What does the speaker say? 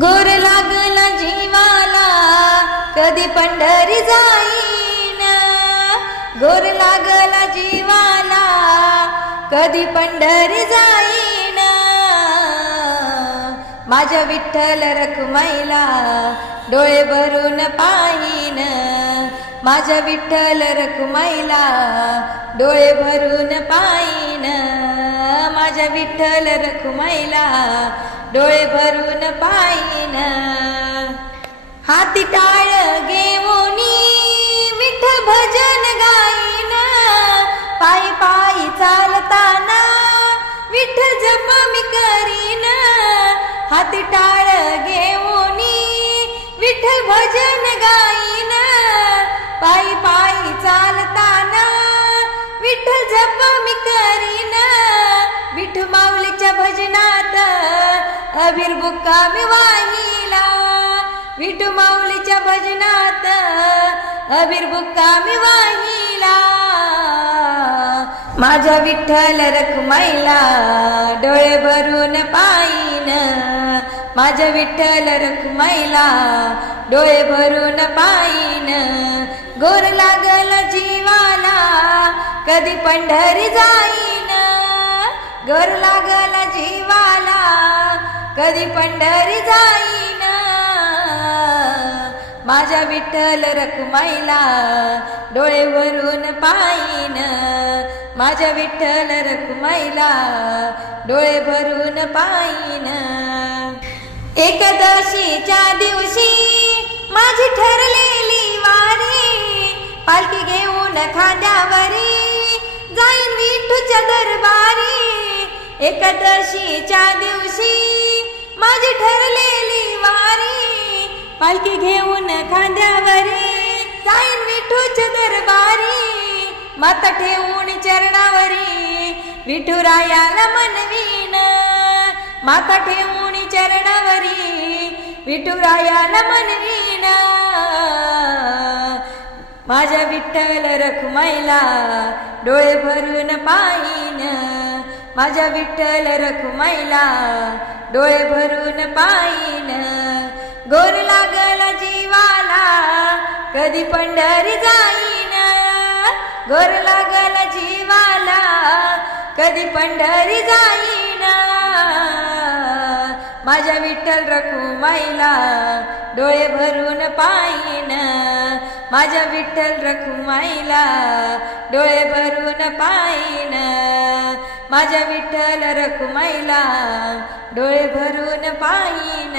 गोर लागला जीवाला कधी पंढरी जाईन. गोर लागला जीवाला कधी पंढरी जाईन. माझ्या विठ्ठल रखुमाईला डोळे भरून पाहिन. माझ्या विठ्ठल रखुमाईला डोळे भरून पाहिन. माझ्या विठ्ठल रखुमाईला डोळे भरून पाहीन. हाती टाळ घेऊनी मिठ भजन गाईन. पायी पायी चालताना विठ्ठल जप मी करीन. हाती टाळ घेऊनी विठ्ठल भजन गाईन. पायी पायी चालताना विठ्ठल जप मी करीन. विठ माऊलीच्या भजनात अभिर बुक्का मी वाहिला. विठू माऊलीच्या भजनात अबीर मी वाहिला. माझ्या विठ्ठल रखमाईला डोळे भरून पाईन माझ्या विठ्ठल रखमाईला डोळे भरून पाईन गोर लागल जीवाला कधी पंढरी जाईन. कधी पंढरी जाईन. माझ्या विठ्ठल रखुमाईला डोळे भरून पाईन माझ्या विठ्ठल रखुमाईला डोळे भरून पाईन एकादशीच्या दिवशी माझी ठरलेली वारी पालखी घेऊन खांद्यावरी जाईन विठूच्या दरबारी. एकादशीच्या दिवशी ठरलेली वारी पालखी घेऊन खांद्यावरी जाईन विठूच्या दरबारी माता ठेवून चरणावरी विठुरायाला मनवीन. माता ठेवून चरणावरी विठुरायाला मनवीन. माझ्या विठ्ठल रखुमाईला डोळे भरून पाहिन. माझ्या विठ्ठल रखुमाईला डोळे भरून पाईन गोर लागल जीवाला कधी पंढरी जाईन. गोर लागल जीवाला कधी पंढरी जाईन. माझ्या विठ्ठल रखुमाईला डोळे भरून पाईन माझ्या विठ्ठल रखुमाईला डोळे भरून पाईन माझ्या विठ्ठल रखुमाईला डोळे भरून पाहिन.